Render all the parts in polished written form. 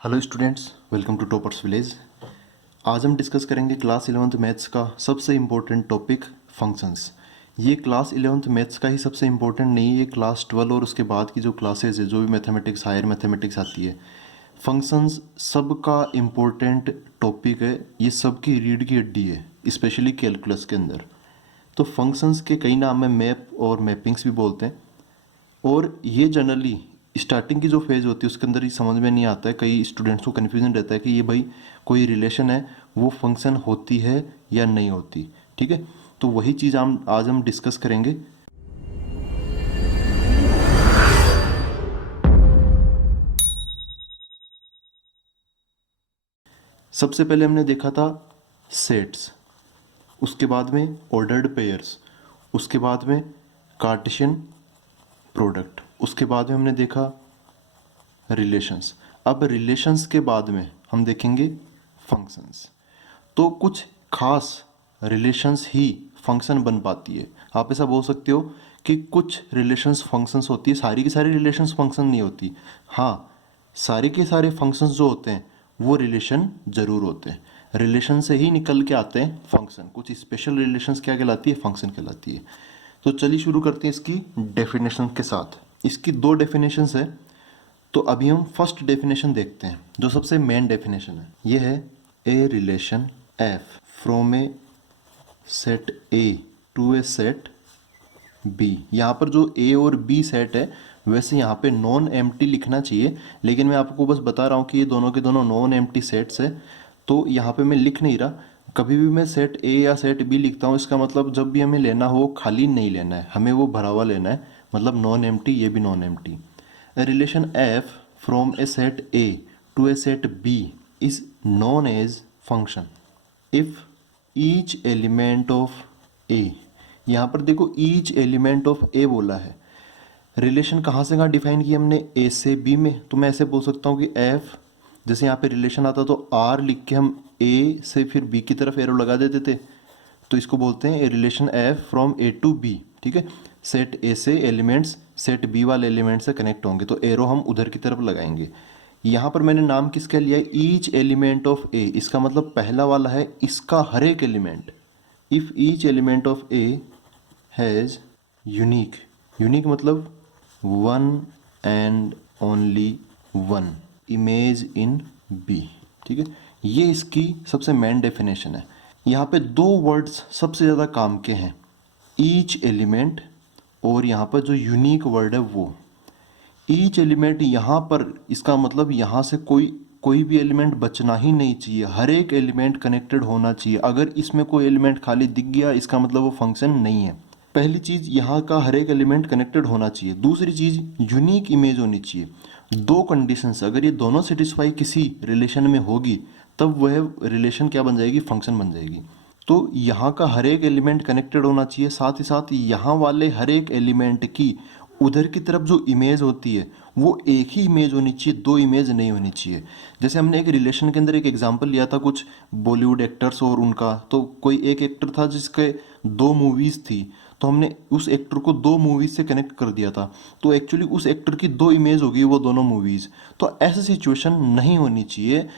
Hello students, welcome to toppers village. आज हम discuss करेंगे क्लास 11th मैथ्स का सबसे इम्पोर्टेंट टॉपिक फंक्शंस। ये क्लास 11th मैथ्स का ही सबसे इम्पोर्टेंट नहीं, ये क्लास 12 और उसके बाद की जो क्लासेज है, जो भी मैथमेटिक्स हायर मैथमेटिक्स आती है, फंक्शंस सबका इम्पोर्टेंट टॉपिक है। ये सबकी रीढ़ की हड्डी है, स्पेशली कैलकुलस के अंदर। तो फंक्शंस के कई नाम है, मैप और मैपिंग्स भी बोलते हैं। और ये जनरली स्टार्टिंग की जो फेज़ होती है उसके अंदर ही समझ में नहीं आता है। कई स्टूडेंट्स को कन्फ्यूजन रहता है कि ये भाई कोई रिलेशन है, वो फंक्शन होती है या नहीं होती। ठीक है, तो वही चीज़ हम आज डिस्कस करेंगे। सबसे पहले हमने देखा था सेट्स, उसके बाद में ऑर्डर्ड पेयर्स, उसके बाद में कार्टेशियन प्रोडक्ट, उसके बाद में हमने देखा रिलेशंस। अब रिलेशंस के बाद में हम देखेंगे फंक्शंस। तो कुछ खास रिलेशंस ही फंक्शन बन पाती है। आप ऐसा बोल सकते हो कि कुछ रिलेशंस फंक्शंस होती है, सारी की सारी रिलेशंस फंक्शन नहीं होती। हाँ, सारे के सारे फंक्शंस जो होते हैं वो रिलेशन जरूर होते हैं। रिलेशन से ही निकल के आते हैं फंक्शन। कुछ स्पेशल रिलेशंस क्या कहलाती है? फंक्शन कहलाती है। तो चलिए शुरू करते हैं इसकी डेफिनेशन के साथ। इसकी दो डेफिनेशंस है। तो अभी हम फर्स्ट डेफिनेशन देखते हैं, जो सबसे मेन डेफिनेशन है। यह है a relation F from a set A to a set B. यहाँ पर जो ए और बी सेट है, वैसे यहाँ पे नॉन एम्प्टी लिखना चाहिए, लेकिन मैं आपको बस बता रहा हूँ कि ये दोनों के दोनों नॉन एम्प्टी सेट्स है। तो यहाँ पे मैं लिख नहीं रहा। कभी भी मैं सेट ए या सेट बी लिखता हूँ, इसका मतलब जब भी हमें लेना हो खाली नहीं लेना है, हमें वो भरा हुआ लेना है, मतलब नॉन एम्प्टी, ये भी non empty. A relation f from a set A to a set B is known as function if each element of A, यहाँ पर देखो each element of A बोला है। रिलेशन कहाँ से कहाँ डिफाइन किया हमने? A से B में। तो मैं ऐसे बोल सकता हूँ कि F, जैसे यहाँ पे रिलेशन आता तो R लिख के हम A से फिर B की तरफ एरो लगा देते थे, तो इसको बोलते हैं relation F from A to B। ठीक है, सेट ए से एलिमेंट्स सेट बी वाले एलिमेंट से कनेक्ट होंगे, तो एरो हम उधर की तरफ लगाएंगे। यहाँ पर मैंने नाम किसका लिया है? Each element of A. इसका मतलब पहला वाला है इसका हर एक एलिमेंट। If each element of A has unique, unique मतलब one and only one image in B. ठीक है, ये इसकी सबसे मेन डेफिनेशन है। यहाँ पे दो वर्ड्स सबसे ज़्यादा काम के हैं, ईच एलिमेंट और यहाँ पर जो यूनिक वर्ड है वो। ईच एलिमेंट यहाँ पर इसका मतलब यहाँ से कोई कोई भी एलिमेंट बचना ही नहीं चाहिए, हर एक एलिमेंट कनेक्टेड होना चाहिए। अगर इसमें कोई एलिमेंट खाली दिख गया, इसका मतलब वो फंक्शन नहीं है। पहली चीज़, यहाँ का हर एक एलिमेंट कनेक्टेड होना चाहिए। दूसरी चीज़, यूनिक इमेज होनी चाहिए। दो कंडीशंस, अगर ये दोनों सेटिस्फाई किसी रिलेशन में होगी, तब वह रिलेशन क्या बन जाएगी? फंक्शन बन जाएगी। तो यहाँ का हर एक एलिमेंट कनेक्टेड होना चाहिए, साथ ही साथ यहाँ वाले हर एक एलिमेंट की उधर की तरफ जो इमेज होती है वो एक ही इमेज होनी चाहिए, दो इमेज नहीं होनी चाहिए। जैसे हमने एक रिलेशन के अंदर एक एग्जांपल लिया था, कुछ बॉलीवुड एक्टर्स और उनका। तो कोई एक एक्टर था जिसके दो मूवीज़ थी, तो हमने उस एक्टर को दो मूवीज़ से कनेक्ट कर दिया था, तो एक्चुअली उस एक्टर की दो इमेज होगी वो दोनों मूवीज़। तो ऐसी सिचुएशन नहीं होनी चाहिए।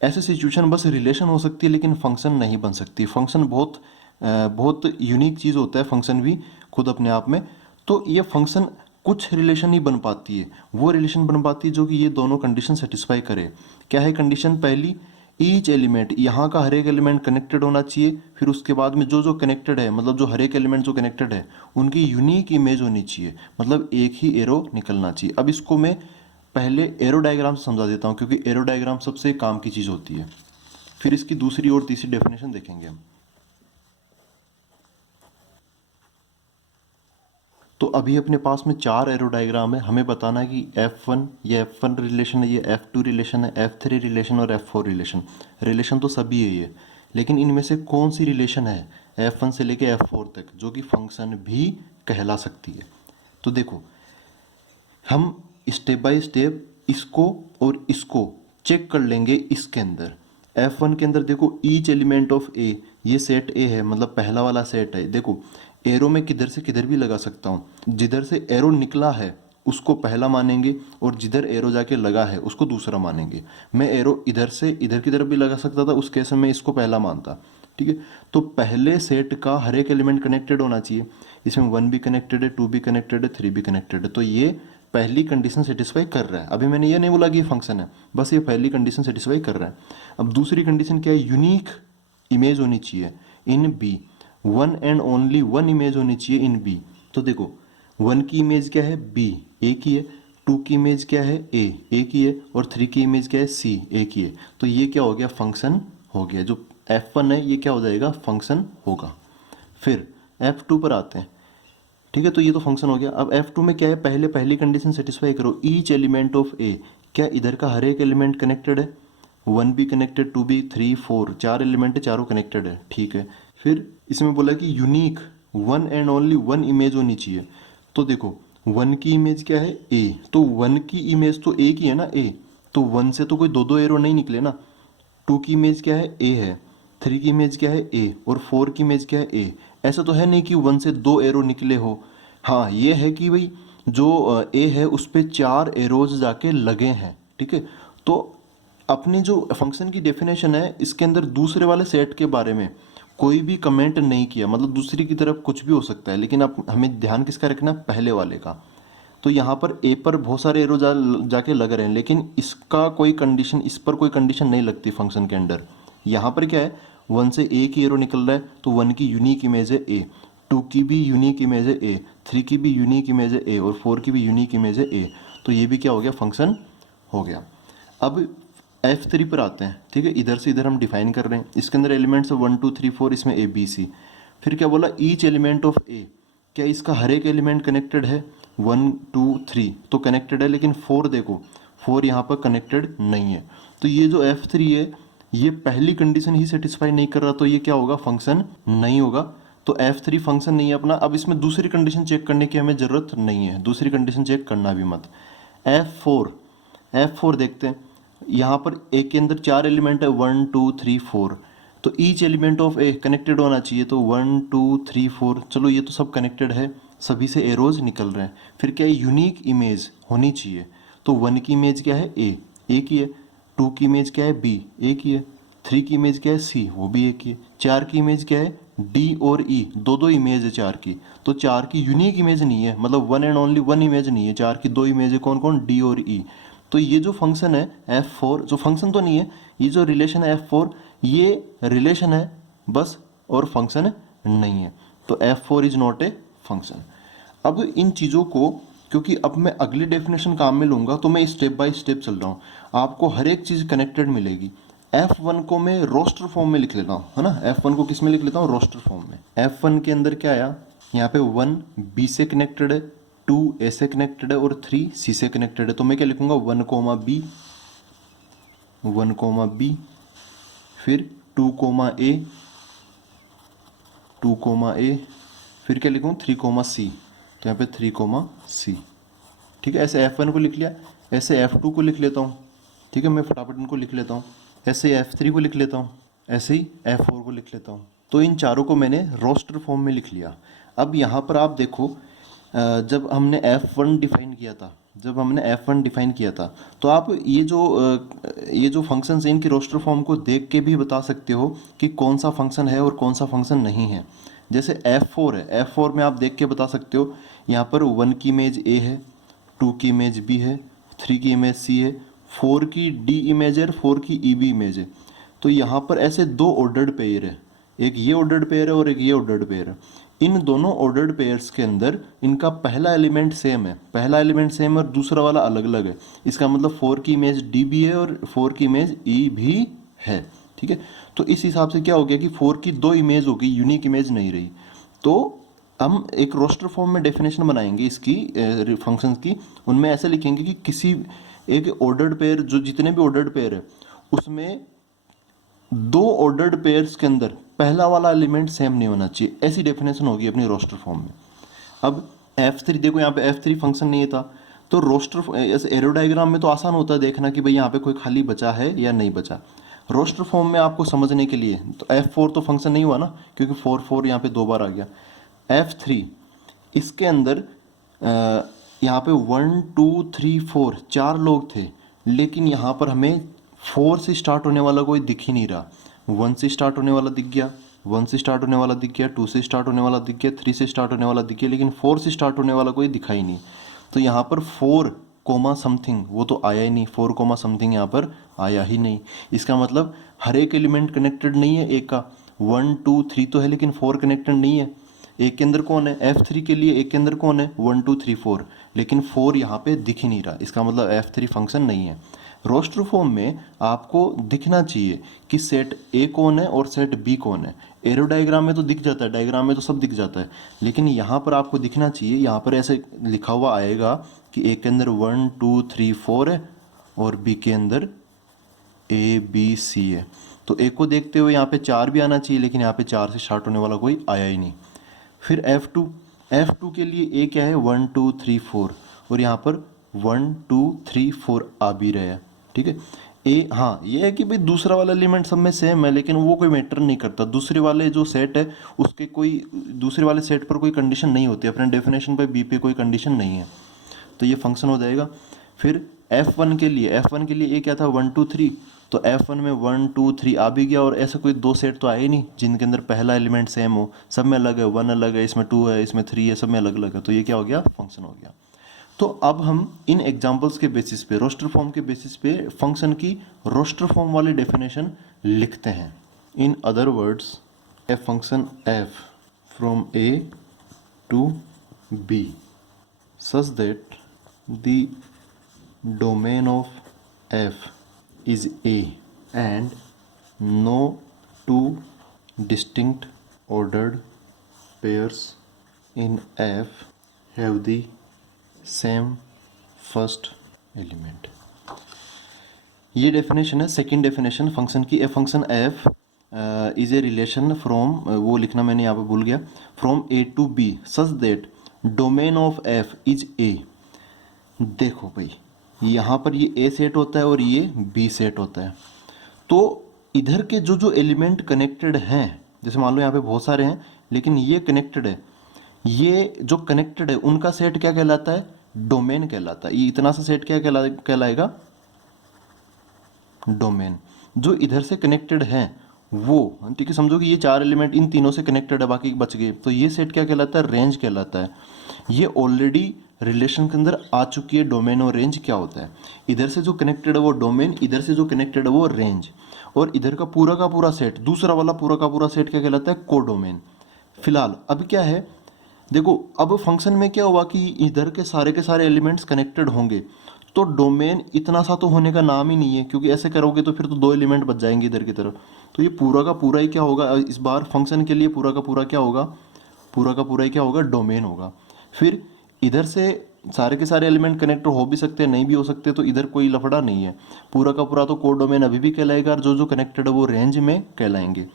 ऐसी सिचुएशन बस रिलेशन हो सकती है, लेकिन फंक्शन नहीं बन सकती। फंक्शन बहुत यूनिक चीज़ होता है, फंक्शन भी खुद अपने आप में। तो ये फंक्शन कुछ रिलेशन ही बन पाती है, वो रिलेशन बन पाती है जो कि ये दोनों कंडीशन सेटिस्फाई करे। क्या है कंडीशन? पहली, ईच एलिमेंट, यहाँ का हर एक एलिमेंट कनेक्टेड होना चाहिए। फिर उसके बाद में जो जो कनेक्टेड है, मतलब जो हर एक एलिमेंट जो कनेक्टेड है उनकी यूनिक इमेज होनी चाहिए, मतलब एक ही एरो निकलना चाहिए। अब इसको मैं पहले एरो डायग्राम से समझा देता हूँ, क्योंकि एरो डायग्राम सबसे काम की चीज़ होती है। फिर इसकी दूसरी और तीसरी डेफिनेशन देखेंगे हम। तो अभी अपने पास में चार एरो डायग्राम है। हमें बताना है कि F1 ये F1 रिलेशन है, ये F2 रिलेशन है, F3 रिलेशन और F4 रिलेशन। रिलेशन तो सभी है ये, लेकिन इनमें से कौन सी रिलेशन है F1 से लेके F4 तक जो कि फंक्शन भी कहला सकती है? तो देखो, हम स्टेप बाय स्टेप इसको और इसको चेक कर लेंगे। इसके अंदर F1 के अंदर देखो, ईच एलिमेंट ऑफ ए, ये सेट ए है, मतलब पहला वाला सेट है। देखो एरो में किधर से किधर भी लगा सकता हूँ, जिधर से एरो निकला है उसको पहला मानेंगे और जिधर एरो जाके लगा है उसको दूसरा मानेंगे। मैं एरो इधर से इधर की तरफ भी लगा सकता था, उस केस में मैं इसको पहला मानता। ठीक है, तो पहले सेट का हर एक एलिमेंट कनेक्टेड होना चाहिए। इसमें 1 भी कनेक्टेड है, 2 भी कनेक्टेड है, 3 भी कनेक्टेड है, तो ये पहली कंडीशन सेटिस्फाई कर रहा है। अभी मैंने ये नहीं बोला कि ये फंक्शन है, बस ये पहली कंडीशन सेटिस्फाई कर रहा है। अब दूसरी कंडीशन क्या है, यूनिक इमेज होनी चाहिए in B, one and only one image होनी चाहिए इन बी। तो देखो 1 की इमेज क्या है, बी, ए की है, 2 की इमेज क्या है, ए की है, और 3 की इमेज क्या है, सी, ए की है। तो ये क्या हो गया, फंक्शन हो गया। जो F1 है ये क्या हो जाएगा, फंक्शन होगा। फिर F2 पर आते हैं। ठीक है, तो ये तो फंक्शन हो गया। अब F2 में क्या है, पहली कंडीशन सेटिस्फाई करो, ईच एलिमेंट ऑफ ए, क्या इधर का हर एक एलिमेंट कनेक्टेड है, 1 भी कनेक्टेड, 2 भी, 3, 4, 4 एलिमेंट है, चारों कनेक्टेड है। ठीक है, फिर इसमें बोला कि unique one and only one image होनी चाहिए। तो देखो 1 की इमेज क्या है, ए, तो 1 की इमेज तो ए की है ना, ए, तो 1 से तो कोई दो एरो नहीं निकले ना। 2 की इमेज क्या है, ए है, 3 की इमेज क्या है, ए, और 4 की इमेज क्या है, ए। ऐसा तो है नहीं कि 1 से 2 एरो निकले हो। हाँ ये है कि भाई जो ए है उस पर 4 एरोज जाके लगे हैं। ठीक है, तो अपनी जो फंक्शन की डेफिनेशन है इसके अंदर दूसरे वाले सेट के बारे में कोई भी कमेंट नहीं किया, मतलब दूसरी की तरफ कुछ भी हो सकता है, लेकिन अब हमें ध्यान किसका रखना है, पहले वाले का। तो यहाँ पर ए पर बहुत सारे एरो जाके लग रहे हैं, लेकिन इसका कोई कंडीशन, इस पर कोई कंडीशन नहीं लगती फंक्शन के अंदर। यहाँ पर क्या है, 1 से ए की एरो निकल रहा है तो 1 की यूनिक इमेज है ए, 2 की भी यूनिक इमेज है ए, 3 की भी यूनिक इमेज है ए, और 4 की भी यूनिक इमेज है ए। तो ये भी क्या हो गया, फंक्शन हो गया। अब F3 पर आते हैं। ठीक है, इधर से इधर हम डिफाइन कर रहे हैं, इसके अंदर एलिमेंट्स 1 2 3 4, इसमें ए बी सी। फिर क्या बोला, ईच एलिमेंट ऑफ ए, क्या इसका हर एक एलिमेंट कनेक्टेड है, 1 2 3 तो कनेक्टेड है, लेकिन 4 देखो 4 यहाँ पर कनेक्टेड नहीं है। तो ये जो F3 है ये पहली कंडीशन ही सेटिस्फाई नहीं कर रहा, तो ये क्या होगा, फंक्शन नहीं होगा। तो F3 फंक्शन नहीं है अपना। अब इसमें दूसरी कंडीशन चेक करने की हमें ज़रूरत नहीं है, दूसरी कंडीशन चेक करना भी मत। F4 देखते हैं। यहाँ पर ए के अंदर 4 एलिमेंट है, 1 2 3 4, तो each element of A connected होना चाहिए। तो 1 2 3 4, चलो ये तो सब कनेक्टेड है, सभी से एरोज निकल रहे हैं। फिर क्या है, यूनिक इमेज होनी चाहिए। तो 1 की इमेज क्या है, ए की है, 2 की इमेज क्या है, बी, ए की है, 3 की इमेज क्या है, सी, वो भी ए की है, 4 की इमेज क्या है, डी और ई, दो इमेज है 4 की। तो 4 की यूनिक इमेज नहीं है, मतलब one and only one image नहीं है, 4 की 2 इमेज है, कौन कौन, डी और ई। तो ये जो फंक्शन है F4, जो फंक्शन तो नहीं है, ये जो रिलेशन है F4 ये रिलेशन है बस, और फंक्शन नहीं है। तो F4 is not a function. अब इन चीज़ों को, क्योंकि अब मैं अगली डेफिनेशन काम में लूँगा तो मैं स्टेप बाय स्टेप चल रहा हूँ, आपको हर एक चीज़ कनेक्टेड मिलेगी। F1 को मैं रोस्टर फॉर्म में लिख लेता हूँ, है ना। F1 को किस में लिख लेता हूँ, रोस्टर फॉर्म में। F1 के अंदर क्या आया, यहाँ पे 1 B से कनेक्टेड है, 2 ए से कनेक्टेड है, और 3 सी से कनेक्टेड है। तो मैं क्या लिखूंगा, 1 कोमा बी, 1 कोमा बी, फिर 2 कोमा ए, 2 कोमा ए, फिर क्या लिखूँ, 3 कोमा सी। तो यहाँ पे 3 कोमा सी। ठीक है, ऐसे F1 को लिख लिया, ऐसे F2 को लिख लेता हूँ। ठीक है, मैं फटाफट इनको लिख लेता हूँ। ऐसे F3 को लिख लेता हूँ, ऐसे ही F4 को लिख लेता हूँ। तो इन चारों को मैंने रोस्टर फॉर्म में लिख लिया। अब यहाँ पर आप देखो, जब हमने F1 डिफाइन किया था, तो आप ये जो फंक्शंस हैं इनकी रोस्टर फॉर्म को देख के भी बता सकते हो कि कौन सा फंक्शन है और कौन सा फंक्शन नहीं है। जैसे F4 है, F4 में आप देख के बता सकते हो, यहाँ पर 1 की इमेज ए है, 2 की इमेज बी है, 3 की इमेज सी है, 4 की डी इमेज है और 4 की ई बी इमेज है। तो यहाँ पर ऐसे 2 ऑर्डर्ड पेयर है, एक ये ऑर्डर्ड पेयर है और एक ये ऑर्डर्ड पेयर है। इन दोनों ऑर्डर्ड पेयर्स के अंदर इनका पहला एलिमेंट सेम है, और दूसरा वाला अलग अलग है। इसका मतलब 4 की इमेज डी भी है और 4 की इमेज ई भी है। ठीक है, तो इस हिसाब से क्या हो गया कि 4 की 2 इमेज होगी, यूनिक इमेज नहीं रही। तो हम एक रोस्टर फॉर्म में डेफिनेशन बनाएंगे इसकी फंक्शंस की, उनमें ऐसे लिखेंगे कि किसी एक ऑर्डर्ड पेयर, जो जितने भी ऑर्डर्ड पेयर है उसमें 2 ऑर्डर्ड पेयर्स के अंदर पहला वाला एलिमेंट सेम नहीं होना चाहिए। ऐसी डेफिनेशन होगी अपनी रोस्टर फॉर्म में। अब F3 देखो, यहाँ पे F3 फंक्शन नहीं था, तो रोस्टर ऐसे एरो डायग्राम में तो आसान होता है देखना कि भाई यहाँ पे कोई खाली बचा है या नहीं बचा। रोस्टर फॉर्म में आपको समझने के लिए, तो F4 तो फंक्शन नहीं हुआ ना, क्योंकि 4 4 यहाँ पे 2 बार आ गया। F3 इसके अंदर यहाँ पे 1 2 3 4 4 लोग थे, लेकिन यहाँ पर हमें 4 से स्टार्ट होने वाला कोई दिख ही नहीं रहा। 1 से स्टार्ट होने वाला दिख गया, 1 से स्टार्ट होने वाला दिख गया, 2 से स्टार्ट होने वाला दिख गया, 3 से स्टार्ट होने वाला दिख गया, लेकिन 4 से स्टार्ट होने वाला कोई दिखा ही नहीं। तो यहाँ पर 4 कोमा समथिंग वो तो आया ही नहीं, 4 कोमा समथिंग यहाँ पर आया ही नहीं। इसका मतलब हर एक एलिमेंट कनेक्टेड नहीं है एक का। 1 2 3 तो है, लेकिन 4 कनेक्टेड नहीं है। एक के अंदर कौन है, F3 के लिए एक के अंदर कौन है, 1 2 3 4, लेकिन 4 यहाँ पे दिख ही नहीं रहा। इसका मतलब F3 फंक्शन नहीं है। रोस्टर फॉर्म में आपको दिखना चाहिए कि सेट ए कौन है और सेट बी कौन है। एरो डायग्राम में तो दिख जाता है, डायग्राम में तो सब दिख जाता है, लेकिन यहाँ पर आपको दिखना चाहिए। यहाँ पर ऐसे लिखा हुआ आएगा कि ए के अंदर 1 2 3 4 है और बी के अंदर ए बी सी है। तो ए को देखते हुए यहाँ पे 4 भी आना चाहिए, लेकिन यहाँ पे 4 से स्टार्ट होने वाला कोई आया ही नहीं। फिर F2 के लिए ए क्या है, 1 2 3 4, और यहाँ पर 1 2 3 4 आ भी रहा है। ठीक है, ए हाँ ये है कि भाई दूसरा वाला एलिमेंट सब में सेम है, लेकिन वो कोई मैटर नहीं करता। दूसरे वाले जो सेट है उसके कोई दूसरे वाले सेट पर कोई कंडीशन नहीं होती, अपने डेफिनेशन पर बी पे कोई कंडीशन नहीं है, तो ये फंक्शन हो जाएगा। फिर F1 के लिए ए क्या था, 1 2 3, तो F1 में 1 2 3 आ भी गया, और ऐसा कोई दो सेट तो आए ही नहीं जिनके अंदर पहला एलिमेंट सेम हो। सब में अलग है, 1 अलग है, इसमें 2 है, इसमें 3 है, सब में अलग अलग है, तो ये क्या हो गया, फंक्शन हो गया। तो अब हम इन एग्जांपल्स के बेसिस पे, रोस्टर फॉर्म के बेसिस पे फंक्शन की रोस्टर फॉर्म वाली डेफिनेशन लिखते हैं। In other words, a function f from a to b such that the domain of f is a and no two distinct ordered pairs in f have the same first element। ये definition है, second definition function की। A function F is a relation from, वो लिखना मैंने यहाँ पे भूल गया, from A to B such that domain of F is A. देखो भाई यहाँ पर ये ए सेट होता है और ये बी सेट होता है, तो इधर के जो जो एलिमेंट कनेक्टेड हैं, जैसे मान लो यहाँ पे बहुत सारे हैं लेकिन ये कनेक्टेड है, ये जो कनेक्टेड है उनका सेट क्या कहलाता है, डोमेन कहलाता है। ये इतना सा सेट क्या कहलाएगा, डोमेन। जो इधर से कनेक्टेड है वो, ठीक है, समझो कि ये 4 एलिमेंट इन तीनों से कनेक्टेड है, बाकी बच गए, तो ये सेट क्या कहलाता है, रेंज कहलाता है। ये ऑलरेडी रिलेशन के अंदर आ चुकी है। डोमेन और रेंज क्या होता है, इधर से जो कनेक्टेड है वो डोमेन, इधर से जो कनेक्टेड है वो रेंज, और इधर का पूरा सेट, दूसरा वाला पूरा का पूरा सेट क्या कहलाता है, कोडोमेन। फिलहाल अब क्या है, देखो अब फंक्शन में क्या हुआ कि इधर के सारे एलिमेंट्स कनेक्टेड होंगे, तो डोमेन इतना सा तो होने का नाम ही नहीं है, क्योंकि ऐसे करोगे तो फिर तो 2 एलिमेंट बच जाएंगे इधर की तरफ। तो ये पूरा का पूरा ही क्या होगा, इस बार फंक्शन के लिए पूरा का पूरा क्या होगा, पूरा का पूरा ही क्या होगा, डोमेन होगा। फिर इधर से सारे के सारे एलिमेंट कनेक्ट हो भी सकते हैं, नहीं भी हो सकते, तो इधर कोई लफड़ा नहीं है। पूरा का पूरा तो कोड डोमेन अभी भी कहलाएगा, और जो जो कनेक्टेड है वो रेंज में कहलाएंगे।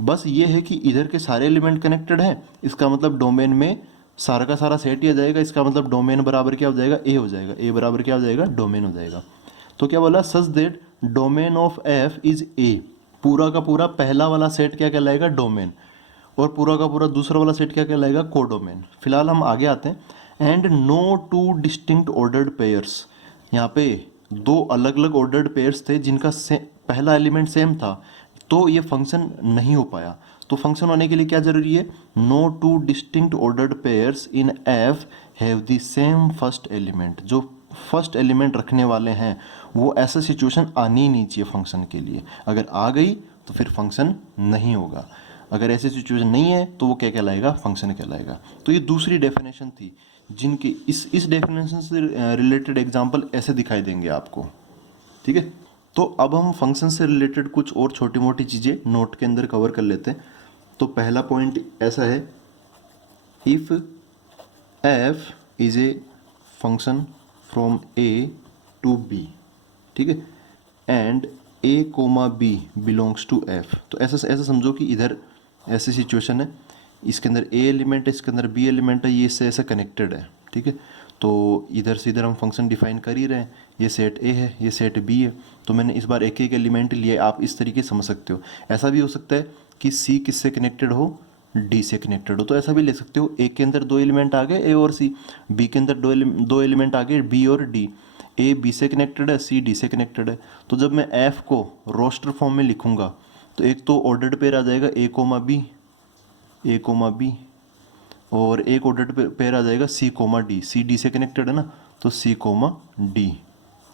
बस ये है कि इधर के सारे एलिमेंट कनेक्टेड हैं, इसका मतलब डोमेन में सारा का सारा सेट ही आ जाएगा। इसका मतलब डोमेन बराबर क्या हो जाएगा, ए हो जाएगा। ए बराबर क्या हो जाएगा, डोमेन हो जाएगा। तो क्या बोला, सच that domain of F is ए। पूरा का पूरा पहला वाला सेट क्या कहलाएगा, डोमेन, और पूरा का पूरा दूसरा वाला सेट क्या कहलाएगा, कोडोमेन। फिलहाल हम आगे आते हैं। And no two distinct ordered pairs, यहाँ पे 2 अलग अलग ऑर्डर्ड पेयर्स थे जिनका पहला एलिमेंट सेम था, तो ये फंक्शन नहीं हो पाया। तो फंक्शन होने के लिए क्या जरूरी है, no two distinct ordered pairs in F have the same first element. जो फर्स्ट एलिमेंट रखने वाले हैं वो ऐसा सिचुएशन आनी ही नहीं चाहिए फंक्शन के लिए। अगर आ गई तो फिर फंक्शन नहीं होगा, अगर ऐसी सिचुएशन नहीं है तो वो क्या कहलाएगा, फंक्शन कहलाएगा। तो ये दूसरी डेफिनेशन थी, जिनके इस डेफिनेशन से रिलेटेड एग्जांपल ऐसे दिखाई देंगे आपको। ठीक है, तो अब हम फंक्शन से रिलेटेड कुछ और छोटी मोटी चीज़ें नोट के अंदर कवर कर लेते हैं। तो पहला पॉइंट ऐसा है, if F is a function from A to B, ठीक है, and A comma B belongs to F. तो ऐसा ऐसा समझो कि इधर ऐसी सिचुएशन है, इसके अंदर ए एलिमेंट है, इसके अंदर बी एलिमेंट है, ये इससे ऐसा कनेक्टेड है। ठीक है, तो इधर से इधर हम फंक्शन डिफाइन कर ही रहे हैं, ये सेट ए है, ये सेट बी है, तो मैंने इस बार एक एक एलिमेंट लिए। आप इस तरीके समझ सकते हो। ऐसा भी हो सकता है कि सी किससे कनेक्टेड हो, डी से कनेक्टेड हो। तो ऐसा भी ले सकते हो, ए के अंदर दो एलिमेंट आ गए ए और सी, बी के अंदर दो एलिमेंट आ गए बी और डी, ए बी से कनेक्टेड है, सी डी से कनेक्टेड है। तो जब मैं एफ को रोस्टर फॉर्म में लिखूंगा तो एक तो ऑर्डर्ड पेयर आ जाएगा ए कोमा बी, और एक ऑर्डर्ड पेयर आ जाएगा C comma D, C D से कनेक्टेड है ना, तो सी कोमा डी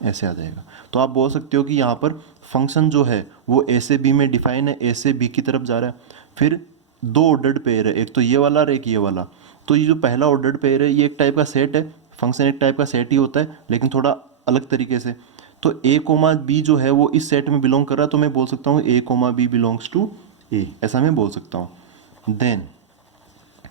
ऐसे आ जाएगा। तो आप बोल सकते हो कि यहाँ पर फंक्शन जो है वो ए से बी में डिफाइन है, ए से बी की तरफ जा रहा है। फिर दो ऑर्डर्ड पेयर है, एक तो ये वाला और एक ये वाला। तो ये जो पहला ऑर्डर्ड पेयर है ये एक टाइप का सेट है, फंक्शन एक टाइप का सेट ही होता है लेकिन थोड़ा अलग तरीके से। तो ए कोमा बी जो है वो इस सेट में बिलोंग कर रहा है, तो मैं बोल सकता हूँ ए कोमा बी बिलोंग्स टू ए, ऐसा मैं बोल सकता हूँ। देन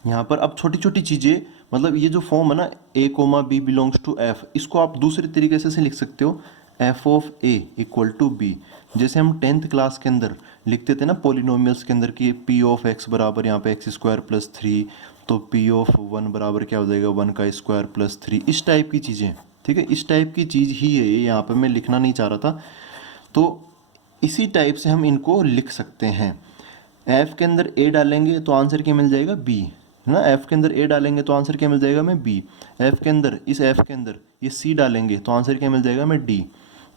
यहाँ पर अब छोटी छोटी चीज़ें, मतलब ये जो फॉर्म है ना A comma B belongs to F, इसको आप दूसरे तरीके से लिख सकते हो F of A equal to B. जैसे हम 10th क्लास के अंदर लिखते थे ना पॉलिनोमियल्स के अंदर कि पी ऑफ एक्स बराबर यहाँ पे एक्स स्क्वायर प्लस 3, तो पी ऑफ 1 बराबर क्या हो जाएगा 1 का स्क्वायर प्लस 3, इस टाइप की चीज़ें। ठीक है, इस टाइप की चीज़ ही है ये, यहाँ पर मैं लिखना नहीं चाह रहा था। तो इसी टाइप से हम इनको लिख सकते हैं। एफ के अंदर ए डालेंगे तो आंसर क्या मिल जाएगा बी, है ना। एफ के अंदर ए डालेंगे तो आंसर क्या मिल जाएगा मैं बी। एफ के अंदर, इस एफ के अंदर ये सी डालेंगे तो आंसर क्या मिल जाएगा मैं डी।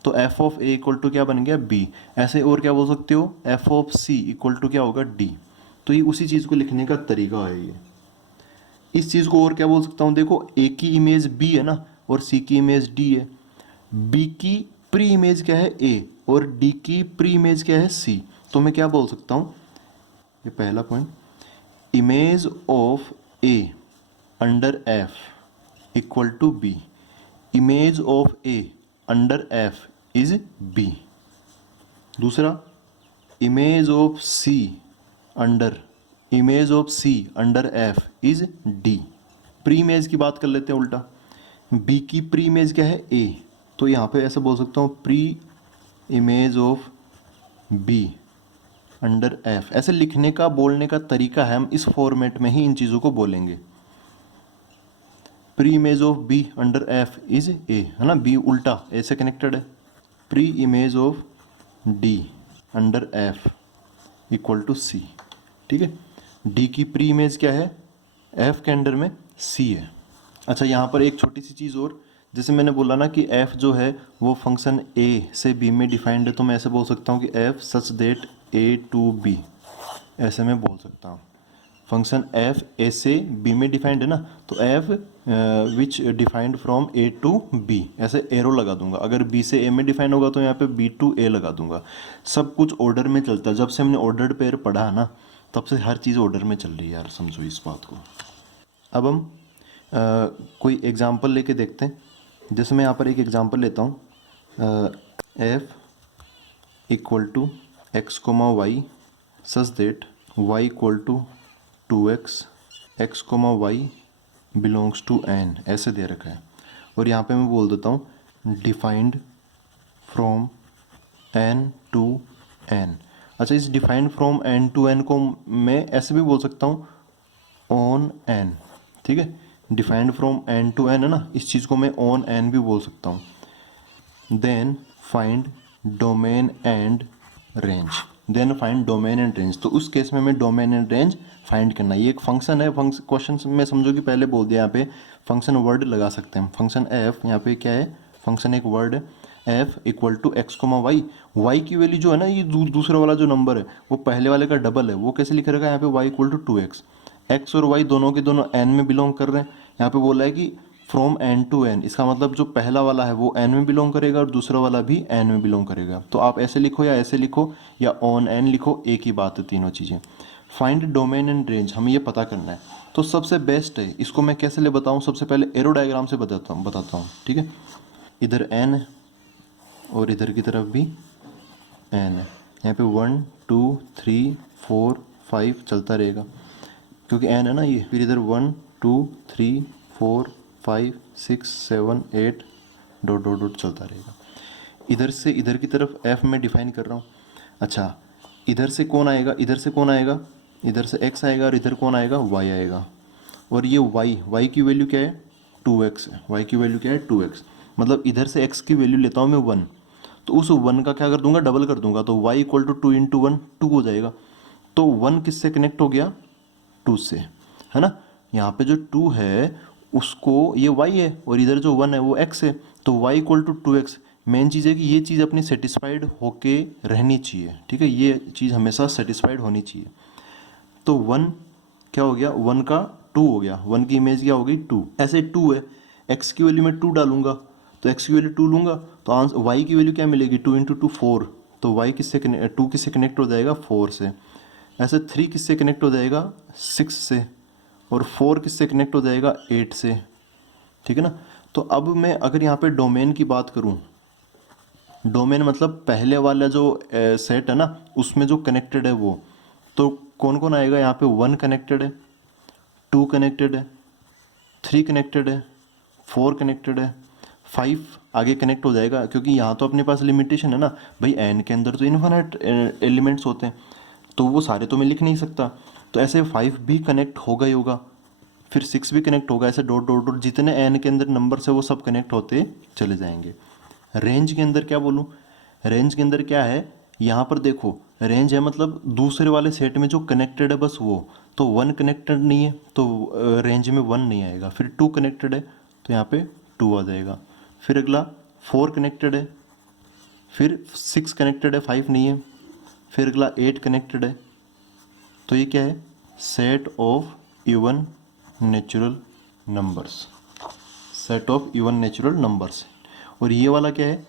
तो F of A equal to क्या बन गया बी। ऐसे और क्या बोल सकते हो F of C equal to क्या होगा डी। तो ये उसी चीज़ को लिखने का तरीका है ये। इस चीज़ को और क्या बोल सकता हूँ, देखो ए की इमेज बी है ना और सी की इमेज डी है, बी की प्री इमेज क्या है ए और डी की प्री इमेज क्या है सी। तो मैं क्या बोल सकता हूँ, ये पहला point, image of A under F equal to B, image of A under F is B. दूसरा, image of C under F is D. Pre image की बात कर लेते हैं उल्टा, बी की प्री इमेज क्या है ए, तो यहाँ पे ऐसा बोल सकता हूँ pre image of B under F. ऐसे लिखने का बोलने का तरीका है, हम इस फॉर्मेट में ही इन चीज़ों को बोलेंगे। Pre image of B under F is A, है ना, बी उल्टा ए से कनेक्टेड है। Pre image of D under F equal to C. ठीक है, डी की प्री इमेज क्या है एफ के अंडर में सी है। अच्छा, यहाँ पर एक छोटी सी चीज़ और, जैसे मैंने बोला ना कि f जो है वो फंक्शन a से b में डिफाइंड है, तो मैं ऐसे बोल सकता हूँ कि f such that a to b, ऐसे मैं बोल सकता हूँ। फंक्शन f a से b में डिफाइंड है ना, तो f which defined from a to b, ऐसे एरो लगा दूंगा। अगर b से a में डिफाइंड होगा तो यहाँ पे b टू a लगा दूंगा। सब कुछ ऑर्डर में चलता है, जब से हमने ऑर्डर्ड पेयर पढ़ा है ना तब से हर चीज़ ऑर्डर में चल रही है यार, समझो इस बात को। अब हम कोई एग्जाम्पल लेके देखते हैं। जैसे मैं यहाँ पर एक एग्जांपल लेता हूँ, F equal to X comma Y such that Y equal to 2x, X comma Y belongs to n, ऐसे दे रखा है। और यहाँ पे मैं बोल देता हूँ defined from n to n। अच्छा, इस defined from n to n को मैं ऐसे भी बोल सकता हूँ ऑन n। ठीक है, defined from n to n है ना, इस चीज़ को मैं ऑन n भी बोल सकता हूँ। Then find domain and range, तो उस केस में मैं डोमेन एंड रेंज फाइंड करना, ये एक फंक्शन है। क्वेश्चन में समझो कि पहले बोल दिया, यहाँ पे फंक्शन वर्ड लगा सकते हैं। फंक्शन f यहाँ पे क्या है, फंक्शन एक वर्ड है, f equal to X comma Y. Y की वैल्यू जो है ना, ये दूसरा वाला जो नंबर है वो पहले वाले का डबल है। वो कैसे लिख रखा है यहाँ पे y equal to 2x, X और वाई दोनों के दोनों n में बिलोंग कर रहे हैं। यहाँ पे बोला है कि फ्रॉम n टू n, इसका मतलब जो पहला वाला है वो n में बिलोंग करेगा और दूसरा वाला भी n में बिलोंग करेगा। तो आप ऐसे लिखो या ऐसे लिखो या ऑन n लिखो, एक ही बात है तीनों चीज़ें। फाइंड डोमेन एंड रेंज, हमें ये पता करना है। तो सबसे बेस्ट है, इसको मैं कैसे ले बताऊँ, सबसे पहले एरो डायग्राम से बताता हूँ। ठीक है, इधर n है और इधर की तरफ भी n है। यहाँ पे 1 2 3 4 5 चलता रहेगा क्योंकि n है ना ये। फिर इधर 1 2 3 4 5 6 7 8 डॉट डॉट डॉट चलता रहेगा। इधर से इधर की तरफ f में डिफाइन कर रहा हूँ। अच्छा, इधर से कौन आएगा, इधर से कौन आएगा, इधर से x आएगा और इधर कौन आएगा, y आएगा। और ये y की वैल्यू क्या है 2x है, y की वैल्यू क्या है 2x। मतलब इधर से x की वैल्यू लेता हूँ मैं 1, तो उस 1 का क्या कर दूंगा, डबल कर दूंगा। तो y इक्वल टू 2 इंटू 1 2 हो जाएगा। तो 1 किससे कनेक्ट हो गया, 2 से, है ना। यहाँ पे जो 2 है उसको, ये y है और इधर जो 1 है वो x है, तो y equal to 2x। Main चीज़ है कि ये चीज़ अपनी सेटिस्फाइड होके रहनी चाहिए, ठीक है, ये चीज़ हमेशा सेटिस्फाइड होनी चाहिए। तो 1 क्या हो गया, 1 का 2 हो गया, 1 की इमेज क्या हो गई 2। ऐसे 2 है, x की वैल्यू में 2 डालूंगा तो x की वैल्यू 2 लूंगा तो आंसर y की वैल्यू क्या मिलेगी, 2 इंटू 2 4, तो y किससे 2 किससे कनेक्ट हो जाएगा 4 से। ऐसे 3 किससे कनेक्ट हो जाएगा 6 से, और 4 किससे कनेक्ट हो जाएगा 8 से, ठीक है ना। तो अब मैं अगर यहाँ पे डोमेन की बात करूँ, डोमेन मतलब पहले वाला जो सेट है ना उसमें जो कनेक्टेड है वो, तो कौन कौन आएगा यहाँ पे, 1 कनेक्टेड है, 2 कनेक्टेड है, 3 कनेक्टेड है, 4 कनेक्टेड है, 5 आगे कनेक्ट हो जाएगा, क्योंकि यहाँ तो अपने पास लिमिटेशन है ना भाई, एन के अंदर तो इनफिनिट एलिमेंट्स होते हैं, तो वो सारे तो मैं लिख नहीं सकता, तो ऐसे 5 भी कनेक्ट होगा ही होगा, फिर 6 भी कनेक्ट होगा, ऐसे डॉट डॉट डॉट जितने एन के अंदर नंबर है वो सब कनेक्ट होते चले जाएंगे। रेंज के अंदर क्या बोलूँ, रेंज के अंदर क्या है, यहाँ पर देखो रेंज है मतलब दूसरे वाले सेट में जो कनेक्टेड है बस वो, तो 1 कनेक्टेड नहीं है तो रेंज में 1 नहीं आएगा, फिर 2 कनेक्टेड है तो यहाँ पे 2 आ जाएगा, फिर अगला 4 कनेक्टेड है, फिर 6 कनेक्टेड है 5 नहीं है, फिर अगला 8 कनेक्टेड है, तो ये क्या है, set of even natural numbers, set of even natural numbers. और ये वाला क्या है,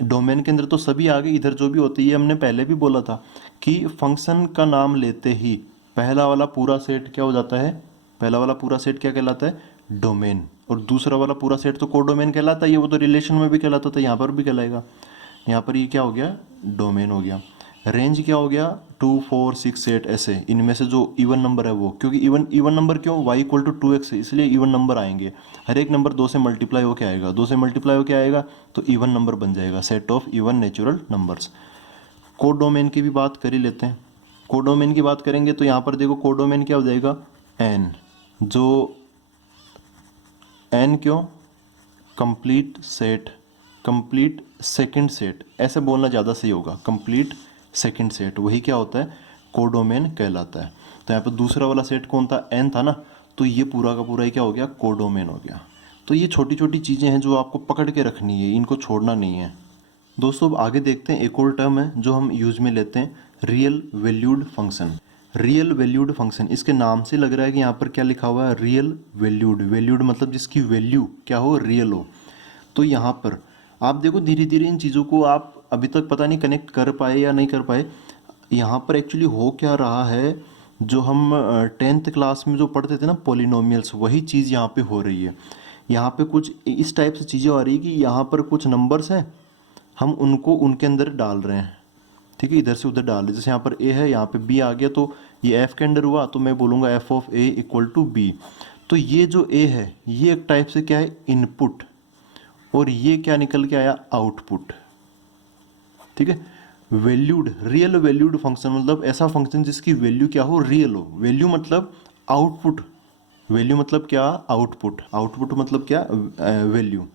डोमेन के अंदर तो सभी आ गए, इधर जो भी होते हैं ये हमने पहले भी बोला था कि फंक्शन का नाम लेते ही पहला वाला पूरा सेट क्या हो जाता है, पहला वाला पूरा सेट क्या कहलाता है डोमेन, और दूसरा वाला पूरा सेट तो कोडोमेन कहलाता है, ये वो तो रिलेशन में भी कहलाता था, यहाँ पर भी कहलाएगा, यहाँ पर ये क्या हो गया डोमेन हो गया। रेंज क्या हो गया 2 4 6 8 ऐसे, इनमें से जो इवन नंबर है वो, क्योंकि इवन इवन नंबर क्यों, y इक्वल टू 2x है इसलिए इवन नंबर आएंगे, हर एक नंबर 2 से मल्टीप्लाई होके आएगा, 2 से मल्टीप्लाई होके आएगा तो इवन नंबर बन जाएगा, set of even natural numbers. Codomain की भी बात कर ही लेते हैं, कोडोमेन की बात करेंगे तो यहाँ पर देखो कोडोमेन क्या हो जाएगा n, जो n क्यों, complete set, complete second set, ऐसे बोलना ज़्यादा सही होगा, कंप्लीट सेकंड सेट वही क्या होता है कोडोमेन कहलाता है। तो यहाँ पर दूसरा वाला सेट कौन था, n था ना, तो ये पूरा का पूरा ही क्या हो गया कोडोमेन हो गया। तो ये छोटी छोटी चीज़ें हैं जो आपको पकड़ के रखनी है, इनको छोड़ना नहीं है। दोस्तों अब आगे देखते हैं, एक और टर्म है जो हम यूज में लेते हैं, real valued function. Real valued function, इसके नाम से लग रहा है कि यहाँ पर क्या लिखा हुआ है रियल वैल्यूड, वैल्यूड मतलब जिसकी वैल्यू क्या हो रियल हो। तो यहाँ पर आप देखो धीरे धीरे इन चीज़ों को आप अभी तक पता नहीं कनेक्ट कर पाए या नहीं कर पाए, यहाँ पर एक्चुअली हो क्या रहा है, जो हम 10th क्लास में जो पढ़ते थे ना पॉलिनोमियल्स, वही चीज़ यहाँ पे हो रही है। यहाँ पे कुछ इस टाइप से चीज़ें आ रही है कि यहाँ पर कुछ नंबर्स हैं, हम उनको उनके अंदर डाल रहे हैं, ठीक है, इधर से उधर डाल रहे, जैसे यहाँ पर ए है यहाँ पे बी आ गया, तो ये एफ के अंदर हुआ तो मैं बोलूँगा F of A equal to B. तो ये जो ए है ये एक टाइप से क्या है इनपुट, और ये क्या निकल के आया आउटपुट, ठीक है। वैल्यूड, रियल वैल्यूड फंक्शन मतलब ऐसा फंक्शन जिसकी वैल्यू क्या हो रियल हो, वैल्यू मतलब आउटपुट, वैल्यू मतलब क्या आउटपुट, आउटपुट मतलब क्या वैल्यू,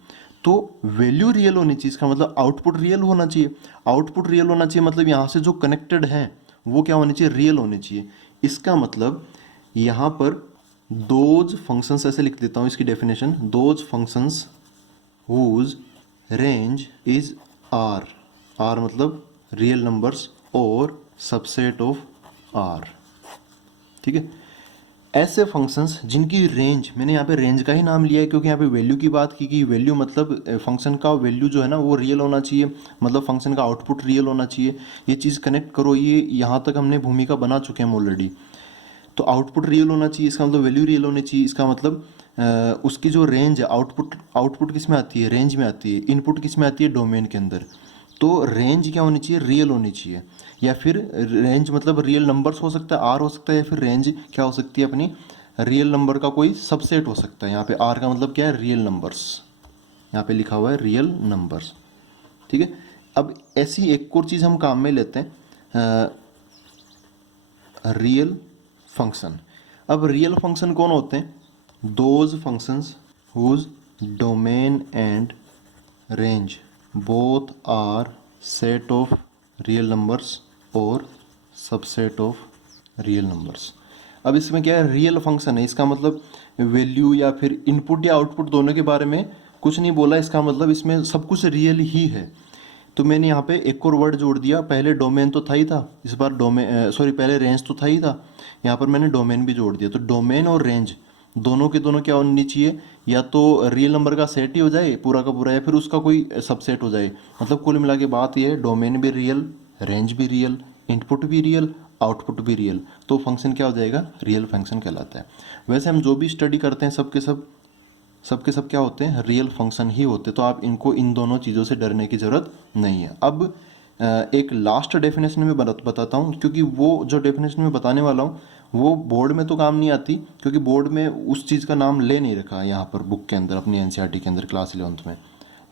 तो वैल्यू रियल होनी चाहिए, इसका मतलब आउटपुट रियल होना चाहिए, आउटपुट रियल होना चाहिए मतलब यहाँ से जो कनेक्टेड है वो क्या होनी चाहिए रियल होनी चाहिए। इसका मतलब यहाँ पर दोज फंक्शंस, ऐसे लिख देता हूँ इसकी definition, those functions whose range is R, R मतलब रियल नंबर्स और सबसेट ऑफ R, ठीक है। ऐसे फंक्शंस जिनकी रेंज, मैंने यहाँ पे रेंज का ही नाम लिया है क्योंकि यहाँ पे वैल्यू की बात की कि वैल्यू मतलब फंक्शन का वैल्यू जो है ना वो रियल होना चाहिए, मतलब फंक्शन का आउटपुट रियल होना चाहिए, ये चीज़ कनेक्ट करो, ये यहाँ तक हमने भूमिका बना चुके हैं ऑलरेडी। तो आउटपुट रियल होना चाहिए, इसका मतलब वैल्यू रियल होनी चाहिए, इसका मतलब उसकी जो रेंज है, आउटपुट आउटपुट किस में आती है रेंज में आती है, इनपुट किस में आती है डोमेन के अंदर, तो रेंज क्या होनी चाहिए रियल होनी चाहिए, या फिर रेंज मतलब रियल नंबर्स हो सकता है आर हो सकता है, या फिर रेंज क्या हो सकती है अपनी रियल नंबर का कोई सबसेट हो सकता है। यहाँ पे आर का मतलब क्या है रियल नंबर्स, यहाँ पे लिखा हुआ है रियल नंबर्स, ठीक है। अब ऐसी एक और चीज़ हम काम में लेते हैं रियल फंक्शन। अब रियल फंक्शन कौन होते हैं, those functions whose domain and range both are set of real numbers और सबसेट ऑफ रियल नंबर्स। अब इसमें क्या है, रियल फंक्शन है, इसका मतलब वैल्यू या फिर इनपुट या आउटपुट दोनों के बारे में कुछ नहीं बोला, इसका मतलब इसमें सब कुछ रियल ही है। तो मैंने यहाँ पे एक और वर्ड जोड़ दिया, पहले डोमेन तो था ही था, इस बार डोमेन सॉरी पहले रेंज तो था ही था, यहाँ पर मैंने डोमेन भी जोड़ दिया। तो डोमेन और रेंज दोनों के दोनों क्या होनी चाहिए, या तो रियल नंबर का सेट ही हो जाए पूरा का पूरा, या फिर उसका कोई सबसेट हो जाए। मतलब कुल मिला के बात ये है, डोमेन भी रियल, रेंज भी रियल, इनपुट भी रियल, आउटपुट भी रियल, तो फंक्शन क्या हो जाएगा, रियल फंक्शन कहलाता है। वैसे हम जो भी स्टडी करते हैं सबके सब क्या होते हैं, रियल फंक्शन ही होते हैं। तो आप इनको इन दोनों चीज़ों से डरने की ज़रूरत नहीं है। अब एक लास्ट डेफिनेशन में बताता हूँ, क्योंकि वो जो डेफिनेशन में बताने वाला हूँ वो बोर्ड में तो काम नहीं आती, क्योंकि बोर्ड में उस चीज़ का नाम ले नहीं रखा है यहाँ पर बुक के अंदर, अपनी एनसीईआरटी के अंदर क्लास 11th में।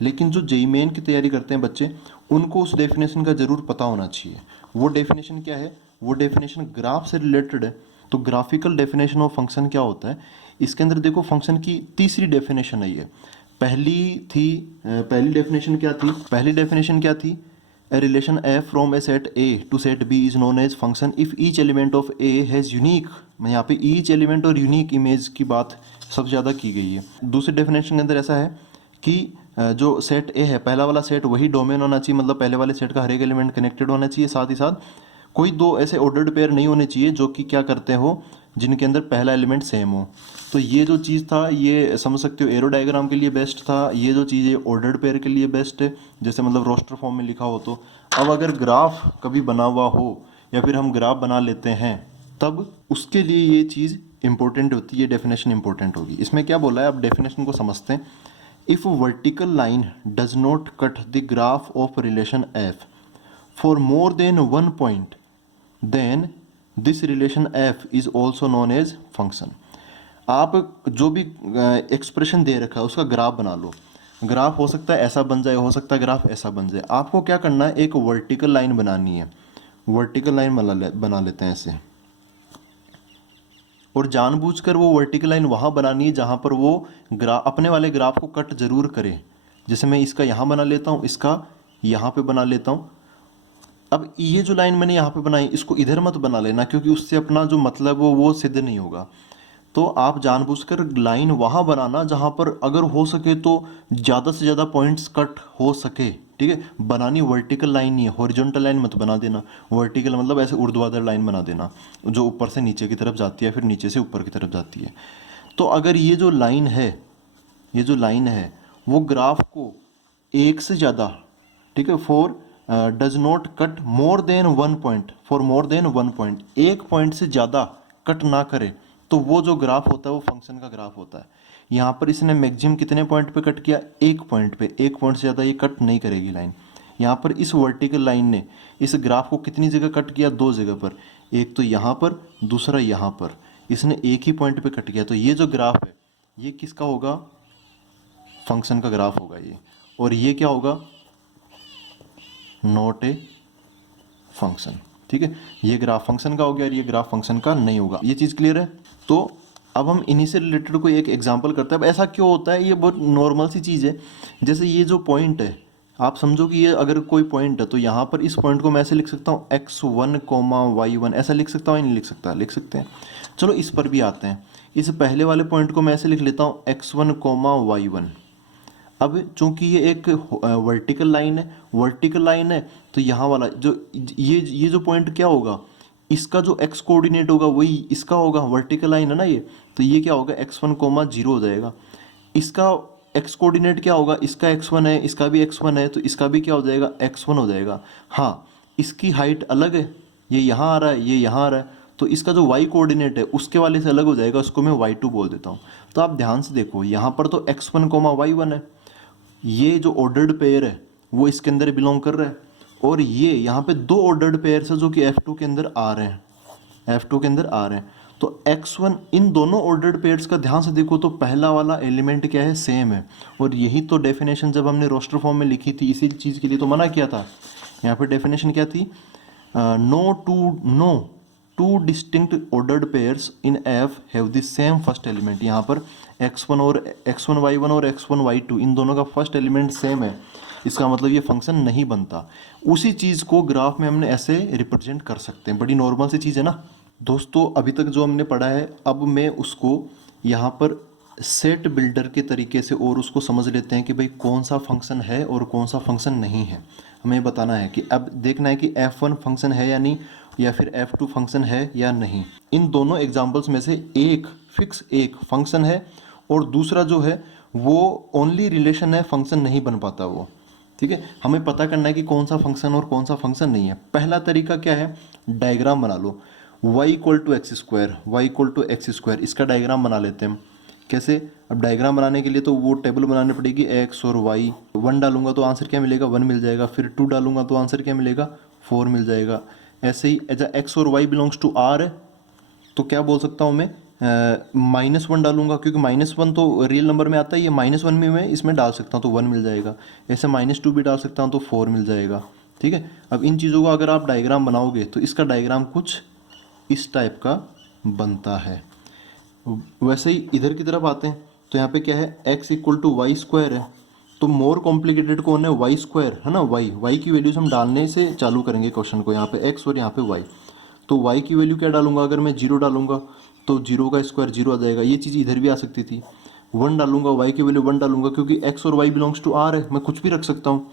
लेकिन जो जेईई मेन की तैयारी करते हैं बच्चे, उनको उस डेफिनेशन का ज़रूर पता होना चाहिए। वो डेफिनेशन क्या है, वो डेफिनेशन ग्राफ से रिलेटेड है। तो ग्राफिकल डेफिनेशन ऑफ फंक्शन क्या होता है, इसके अंदर देखो फंक्शन की तीसरी डेफिनेशन है ये। पहली डेफिनेशन क्या थी, a relation F from a set A to set B is known as function if each element of A has unique, मैं यहाँ पे ईच एलिमेंट और यूनिक इमेज की बात सबसे ज़्यादा की गई है। दूसरी डेफिनेशन के अंदर ऐसा है कि जो सेट ए है, पहला वाला सेट वही डोमेन होना चाहिए, मतलब पहले वाले सेट का हर एक एलिमेंट कनेक्टेड होना चाहिए, साथ ही साथ कोई दो ऐसे ऑर्डर्ड पेयर नहीं होने चाहिए जो कि क्या करते हो, जिनके अंदर पहला एलिमेंट सेम हो। तो ये जो चीज़ था, ये समझ सकते हो एरो डायग्राम के लिए बेस्ट था, ये जो चीज़ है ऑर्डर्ड पेयर के लिए बेस्ट है, जैसे मतलब रोस्टर फॉर्म में लिखा हो। तो अब अगर ग्राफ कभी बना हुआ हो या फिर हम ग्राफ बना लेते हैं, तब उसके लिए ये चीज़ इंपॉर्टेंट होती है, डेफिनेशन इंपॉर्टेंट होगी। इसमें क्या बोला है, अब डेफिनेशन को समझते हैं। If vertical line does not cut the graph of relation F for more than one point, then this relation F is also known as function. आप जो भी एक्सप्रेशन दे रखा है उसका ग्राफ बना लो। ग्राफ हो सकता है ऐसा बन जाए, हो सकता है ग्राफ ऐसा बन जाए। आपको क्या करना है, एक वर्टिकल लाइन बनानी है। वर्टिकल लाइन बना लेते हैं ऐसे, और जानबूझकर वो वर्टिकल लाइन वहाँ बनानी है जहाँ पर वो अपने वाले ग्राफ को कट जरूर करे। जैसे मैं इसका यहाँ बना लेता हूँ, इसका यहाँ पे बना लेता हूँ। अब ये जो लाइन मैंने यहाँ पे बनाई, इसको इधर मत बना लेना, क्योंकि उससे अपना जो मतलब वो सिद्ध नहीं होगा। तो आप जानबूझकर लाइन वहाँ बनाना जहाँ पर अगर हो सके तो ज़्यादा से ज़्यादा पॉइंट्स कट हो सके, ठीक है। बनानी वर्टिकल लाइन नहीं है, हॉरिजॉन्टल लाइन मत बना देना। वर्टिकल मतलब ऐसे ऊर्ध्वाधर लाइन बना देना, जो ऊपर से नीचे की तरफ जाती है, फिर नीचे से ऊपर की तरफ जाती है। तो अगर ये जो लाइन है वो ग्राफ को एक से ज़्यादा, ठीक है, for does not cut more than one point, for more than one point, एक पॉइंट से ज़्यादा कट ना करे, तो वो जो ग्राफ होता है वो फंक्शन का ग्राफ होता है। यहाँ पर इसने मैक्सिमम कितने पॉइंट पे कट किया, एक पॉइंट पे, एक पॉइंट से ज़्यादा ये कट नहीं करेगी लाइन। यहाँ पर इस वर्टिकल लाइन ने इस ग्राफ को कितनी जगह कट किया, दो जगह पर, एक तो यहाँ पर, दूसरा यहाँ पर, इसने एक ही पॉइंट पे कट किया। तो ये जो ग्राफ है ये किसका होगा, फंक्शन का ग्राफ होगा ये। और ये क्या होगा, नॉट ए फंक्शन, ठीक है। ये ग्राफ फंक्शन का हो गया और ये ग्राफ फंक्शन का नहीं होगा। ये चीज़ क्लियर है। तो अब हम इन्हीं से रिलेटेड कोई एक एग्जांपल करते हैं। अब ऐसा क्यों होता है, ये बहुत नॉर्मल सी चीज़ है। जैसे ये जो पॉइंट है, आप समझो कि ये अगर कोई पॉइंट है, तो यहाँ पर इस पॉइंट को मैं ऐसे लिख सकता हूँ x1, y1, ऐसा लिख सकता हूँ या नहीं लिख सकता, लिख सकते हैं। चलो इस पर भी आते हैं। इस पहले वाले पॉइंट को मैं ऐसे लिख लेता हूँ x1, y1। अब चूंकि ये एक वर्टिकल लाइन है, तो यहाँ वाला जो ये जो पॉइंट क्या होगा, इसका जो x कोऑर्डिनेट होगा वही इसका होगा, वर्टिकल लाइन है ना ये, तो ये क्या होगा, x1, 0 हो जाएगा। इसका x कोऑर्डिनेट क्या होगा, इसका x1 है, इसका भी x1 है, तो इसका भी क्या हो जाएगा, x1 हो जाएगा। हाँ, इसकी हाइट अलग है, ये यहाँ आ रहा है, ये यहाँ आ रहा है, तो इसका जो y कोऑर्डिनेट है उसके वाले से अलग हो जाएगा, उसको मैं y2 बोल देता हूँ। तो आप ध्यान से देखो, यहाँ पर तो x1, y1 है, ये जो ऑर्डर्ड पेयर है वो इसके अंदर बिलोंग कर रहा है, और ये यहाँ पे दो ऑर्डर्ड पेयर्स है जो कि F2 के अंदर आ रहे हैं, तो x1, इन दोनों ऑर्डर्ड पेयर्स का ध्यान से देखो तो पहला वाला एलिमेंट क्या है, सेम है। और यही तो डेफिनेशन जब हमने रोस्टर फॉर्म में लिखी थी, इसी चीज़ के लिए तो मना किया था। यहाँ पे डेफिनेशन क्या थी, no two distinct ordered pairs in F have the same first element. यहाँ पर x1 y1 और x1 y2 इन दोनों का फर्स्ट एलिमेंट सेम है, इसका मतलब ये फंक्शन नहीं बनता। उसी चीज़ को ग्राफ में हमने ऐसे रिप्रेजेंट कर सकते हैं, बड़ी नॉर्मल सी चीज़ है ना। दोस्तों अभी तक जो हमने पढ़ा है, अब मैं उसको यहाँ पर सेट बिल्डर के तरीके से और उसको समझ लेते हैं कि भाई कौन सा फंक्शन है और कौन सा फंक्शन नहीं है। हमें बताना है कि अब देखना है कि F1 फंक्शन है या नहीं, या फिर F2 फंक्शन है या नहीं। इन दोनों एग्जाम्पल्स में से एक फिक्स एक फंक्शन है और दूसरा जो है वो ओनली रिलेशन है, फंक्शन नहीं बन पाता वो। ठीक है, हमें पता करना है कि कौन सा फंक्शन और कौन सा फंक्शन नहीं है। पहला तरीका क्या है, डायग्राम बना लो। y equal to X square, Y equal to X square, इसका डायग्राम बना लेते हैं हम। कैसे, अब डायग्राम बनाने के लिए तो वो टेबल बनानी पड़ेगी, x और y। 1 डालूंगा तो आंसर क्या मिलेगा, 1 मिल जाएगा। फिर 2 डालूंगा तो आंसर क्या मिलेगा, 4 मिल जाएगा। ऐसे ही एज x और y बिलोंग्स टू r है, तो क्या बोल सकता हूँ मैं, -1 डालूंगा, क्योंकि -1 तो रियल नंबर में आता है, ये -1 में मैं इसमें डाल सकता हूँ तो 1 मिल जाएगा। ऐसे -2 भी डाल सकता हूँ तो 4 मिल जाएगा। ठीक है, अब इन चीज़ों का अगर आप डायग्राम बनाओगे तो इसका डायग्राम कुछ इस टाइप का बनता है। वैसे ही इधर की तरफ आते हैं तो यहाँ पे क्या है, x equal to Y square है, तो मोर कॉम्प्लिकेटेड कौन है, वाई स्क्वायर है ना। y की वैल्यूज हम डालने से चालू करेंगे क्वेश्चन को, यहाँ पे x और यहाँ पे y। तो y की वैल्यू क्या डालूंगा, अगर मैं 0 डालूंगा तो 0 का स्क्वायर 0 आ जाएगा। ये चीज़ इधर भी आ सकती थी। 1 डालूंगा, y की वैल्यू 1 डालूंगा, क्योंकि x और y बिलोंग्स टू r है, मैं कुछ भी रख सकता हूँ।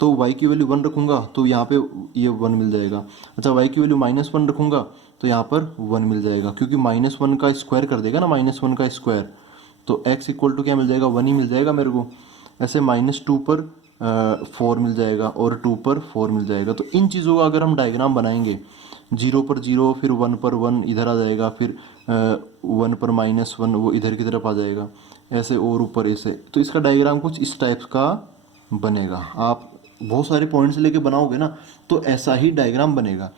तो y की वैल्यू 1 रखूंगा तो यहाँ पे ये 1 मिल जाएगा। अच्छा, y की वैल्यू -1 रखूंगा तो यहाँ पर 1 मिल जाएगा, क्योंकि -1 का स्क्वायर कर देगा ना, -1 का स्क्वायर। तो x इक्वल टू क्या मिल जाएगा, 1 ही मिल जाएगा मेरे को। ऐसे -2 पर 4 मिल जाएगा और 2 पर 4 मिल जाएगा। तो इन चीज़ों का अगर हम डायग्राम बनाएंगे, 0 पर 0, फिर 1 पर 1 इधर आ जाएगा, फिर 1 पर -1 वो इधर की तरफ आ जाएगा, ऐसे और ऊपर ऐसे। तो इसका डायग्राम कुछ इस टाइप का बनेगा। आप बहुत सारे पॉइंट्स लेके बनाओगे ना तो ऐसा ही डायग्राम बनेगा।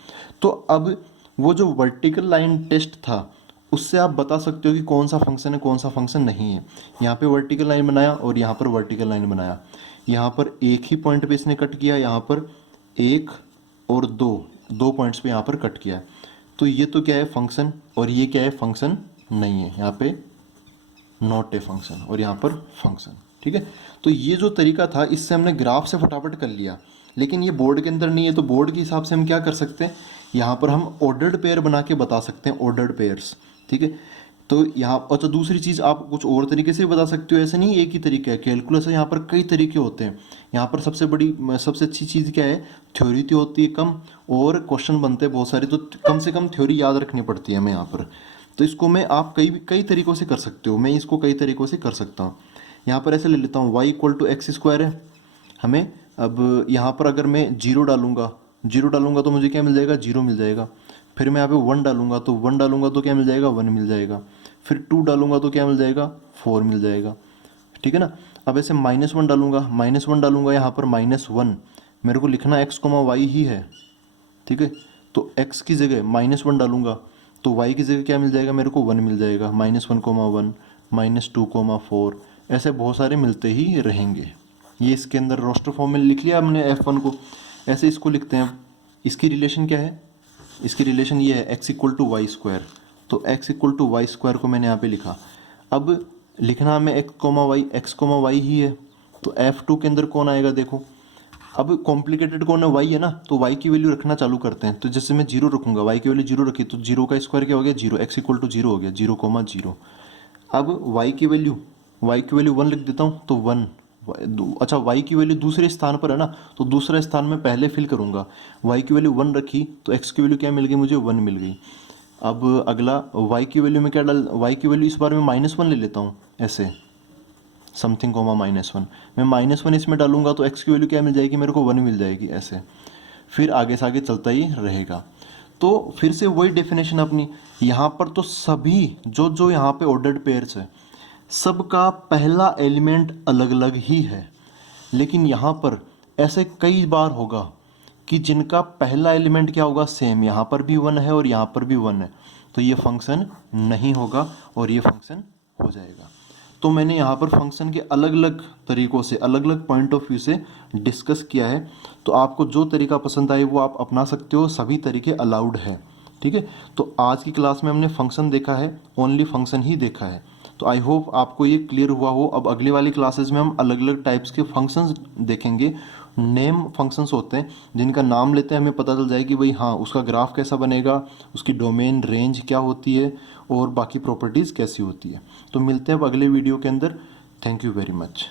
तो अब वो जो वर्टिकल लाइन टेस्ट था उससे आप बता सकते हो कि कौन सा फंक्शन है कौन सा फंक्शन नहीं है। यहाँ पे वर्टिकल लाइन बनाया और यहाँ पर वर्टिकल लाइन बनाया, यहाँ पर एक ही पॉइंट पे इसने कट किया, यहाँ पर 1 और 2 पॉइंट्स पे यहाँ पर कट किया। तो ये तो क्या है, फंक्शन, और ये क्या है, फंक्शन नहीं है। यहाँ पे नॉट ए फंक्शन और यहाँ पर फंक्शन। ठीक है, तो ये जो तरीका था इससे हमने ग्राफ से फटाफट कर लिया, लेकिन ये बोर्ड के अंदर नहीं है। तो बोर्ड के हिसाब से हम क्या कर सकते हैं, यहाँ पर हम ऑर्डर्ड पेयर बना के बता सकते हैं, ऑर्डर्ड पेयर्स। ठीक है, तो यहाँ अच्छा दूसरी चीज़ आप कुछ और तरीके से भी बता सकते हो, ऐसे नहीं एक ही तरीका है। कैलकुलस है, यहाँ पर कई तरीके होते हैं। यहाँ पर सबसे अच्छी चीज़ क्या है, थ्योरी तो होती है कम और क्वेश्चन बनते हैं बहुत सारे, तो कम से कम थ्योरी याद रखनी पड़ती है हमें यहाँ पर। तो इसको मैं आप कई कई तरीकों से कर सकते हो, मैं इसको कई तरीकों से कर सकता हूँ। यहाँ पर ऐसे ले लेता हूँ, y equal to X square है हमें। अब यहाँ पर अगर मैं 0 डालूंगा तो मुझे क्या मिल जाएगा, 0 मिल जाएगा। फिर मैं यहाँ पे 1 डालूंगा तो क्या मिल जाएगा, 1 मिल जाएगा। फिर 2 डालूंगा तो क्या मिल जाएगा, 4 मिल जाएगा। ठीक है ना। अब ऐसे -1 डालूंगा यहाँ पर -1 मेरे को लिखना x, y ही है। ठीक है, तो x की जगह -1 डालूंगा तो y की जगह क्या मिल जाएगा, मेरे को 1 मिल जाएगा। -1, 1 -2, 4 ऐसे बहुत सारे मिलते ही रहेंगे। ये इसके अंदर रोस्टर फॉर्म में लिख लिया हमने F1 को। ऐसे इसको लिखते हैं। इसकी रिलेशन क्या है, इसकी रिलेशन ये है x equal to Y square. तो x equal to Y square को मैंने यहाँ पे लिखा। अब लिखना हमें x, y ही है। तो F2 के अंदर कौन आएगा देखो। अब कॉम्प्लिकेटेड कौन है, y है ना, तो y की वैल्यू रखना चालू करते हैं। तो जैसे मैं 0 रखूंगा, y की वैल्यू 0 रखी तो 0 का स्क्वायर क्या हो गया, 0। x इक्वल टू 0 हो गया, 0, 0। अब y की वैल्यू 1 लिख देता हूँ तो 1। अच्छा, y की वैल्यू दूसरे स्थान पर है ना, तो दूसरा स्थान में पहले फिल करूँगा। y की वैल्यू 1 रखी तो x की वैल्यू क्या मिल गई, मुझे 1 मिल गई। अब अगला y की वैल्यू में क्या डाल, y की वैल्यू इस बार में -1 ले लेता हूँ, ऐसे समथिंग कोमा -1। मैं -1 इसमें डालूंगा तो x की वैल्यू क्या मिल जाएगी, मेरे को 1 मिल जाएगी ऐसे। फिर आगे से आगे चलता ही रहेगा। तो फिर से वही डेफिनेशन अपनी, यहाँ पर तो सभी जो यहाँ पे ऑर्डर्ड पेयर्स है सबका पहला एलिमेंट अलग अलग ही है। लेकिन यहाँ पर ऐसे कई बार होगा कि जिनका पहला एलिमेंट क्या होगा, सेम, यहाँ पर भी 1 है और यहाँ पर भी 1 है, तो ये फंक्शन नहीं होगा और ये फंक्शन हो जाएगा। तो मैंने यहाँ पर फंक्शन के अलग अलग तरीकों से, अलग अलग पॉइंट ऑफ व्यू से डिस्कस किया है। तो आपको जो तरीका पसंद आए वो आप अपना सकते हो, सभी तरीके अलाउड है। ठीक है, तो आज की क्लास में हमने फंक्शन देखा है, ओनली फंक्शन ही देखा है। तो आई होप आपको ये क्लियर हुआ हो। अब अगली वाली क्लासेस में हम अलग अलग टाइप्स के फंक्शंस देखेंगे नेम फंक्शंस होते हैं जिनका नाम लेते हैं हमें पता चल जाए कि भाई हाँ उसका ग्राफ कैसा बनेगा, उसकी डोमेन रेंज क्या होती है और बाकी प्रॉपर्टीज़ कैसी होती है। तो मिलते हैं अब अगले वीडियो के अंदर। Thank you very much.